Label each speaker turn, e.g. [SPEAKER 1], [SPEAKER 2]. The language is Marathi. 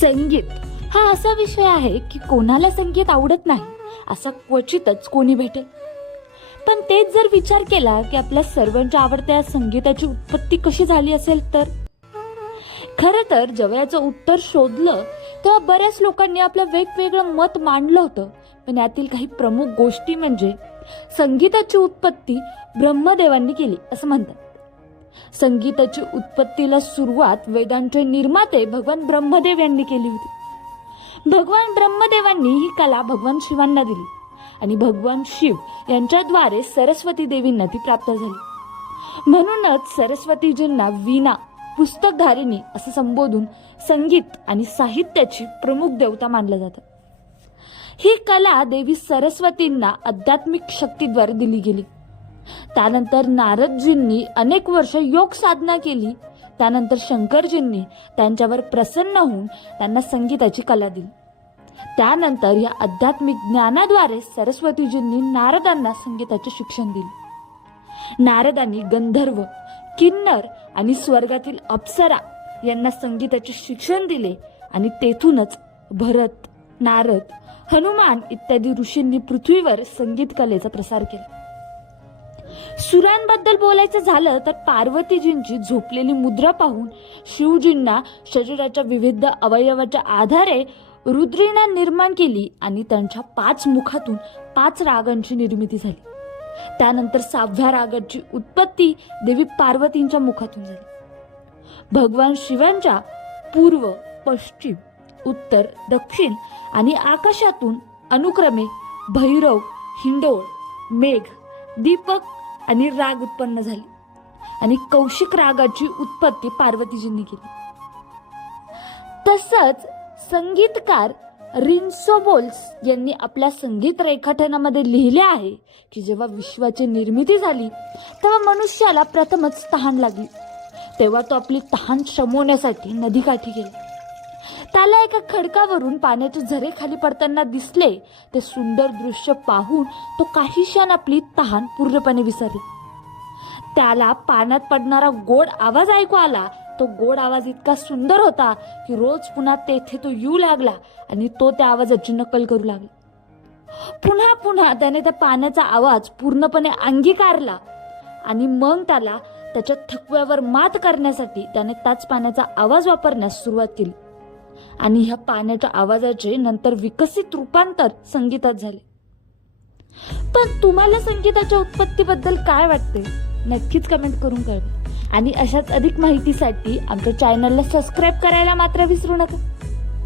[SPEAKER 1] संगीत. हा असा विषय आहे की कोणाला संगीत आवडत नाही असा क्वचितच कोणी भेटेल. पण तेच जर विचार केला की आपल्या सर्वांच्या आवडत्या संगीताची उत्पत्ती कशी झाली असेल तर? खरं तर जेव्हा याचं उत्तर शोधलं तेव्हा बऱ्याच लोकांनी आपलं वेगवेगळं मत मांडलं होतं पण यातील काही प्रमुख गोष्टी म्हणजे संगीताची उत्पत्ती ब्रह्मदेवांनी केली असं म्हणतात. संगीताची उत्पत्तीला सुरुवात वेदांचे निर्माते भगवान ब्रह्मदेव यांनी केली होती. भगवान ब्रह्मदेवांनी ही कला भगवान शिवांना दिली आणि भगवान शिव यांच्याद्वारे सरस्वती देवींना ती प्राप्त झाली. म्हणूनच सरस्वतीजींना वीणा पुस्तकधारिणी असं संबोधून संगीत आणि साहित्याची प्रमुख देवता मानलं जातं ही कला देवी सरस्वतींना आध्यात्मिक शक्तीद्वारे दिली गेली. त्यानंतर नारदजींनी अनेक वर्ष योग साधना केली. त्यानंतर शंकरजींनी त्यांच्यावर प्रसन्न होऊन त्यांना संगीताची कला दिली. त्यानंतर या आध्यात्मिक ज्ञानाद्वारे सरस्वतीजींनी नारदांना संगीताचे शिक्षण दिले. नारदांनी गंधर्व किन्नर आणि स्वर्गातील अप्सरा यांना संगीताचे शिक्षण दिले आणि तेथूनच भरत नारद हनुमान इत्यादी ऋषींनी पृथ्वीवर संगीत कलेचा प्रसार केला. सुरांबद्दल बोलायचं झालं तर पार्वतीजींची झोपलेली मुद्रा पाहून शिवजींना शरीराच्या विविध अवयवाच्या आधारे रुद्रीना निर्माण केली आणि त्यांच्या पाच मुखातून पाच रागांची निर्मिती झाली. त्यानंतर सहाव्या रागाची उत्पत्ती देवी पार्वतींच्या मुखातून झाली. भगवान शिवांच्या पूर्व पश्चिम उत्तर दक्षिण आणि आकाशातून अनुक्रमे भैरव हिंडोळ मेघ दीपक आणि राग उत्पन्न झाली. आणि कौशिक रागाची उत्पत्ती पार्वतीजींनी केली. तसंच संगीतकार रिन्सो बोल्स यांनी आपल्या संगीत रेखाटनामध्ये लिहिले आहे की जेव्हा विश्वाची निर्मिती झाली तेव्हा मनुष्याला प्रथमच तहान लागली. तेव्हा तो आपली तहान शमवण्यासाठी नदीकाठी गेला. त्याला एका खडकावरून पाण्याचे झरे खाली पडताना दिसले. ते सुंदर दृश्य पाहून तो काही क्षण आपली तहान पूर्णपणे विसरला. त्याला पाण्यात पडणारा गोड आवाज ऐकू आला. तो गोड आवाज इतका सुंदर होता की रोज पुन्हा तेथे तो येऊ लागला आणि तो त्या आवाजाची नकल करू लागला. पुन्हा पुन्हा त्याने त्या पाण्याचा आवाज पूर्णपणे अंगीकारला आणि मग त्याला त्याच्या थकव्यावर मात करण्यासाठी त्याने त्याच पाण्याचा आवाज वापरण्यास सुरुवात केली. आणि ह्या पाण्याच्या आवाजाचे नंतर विकसित रूपांतर संगीतात झाले. पण तुम्हाला संगीताच्या उत्पत्तीबद्दल काय वाटते? नक्कीच कमेंट करून कळवा. आणि अशाच अधिक माहितीसाठी आमच्या चॅनलला सबस्क्राईब करायला मात्र विसरू नका.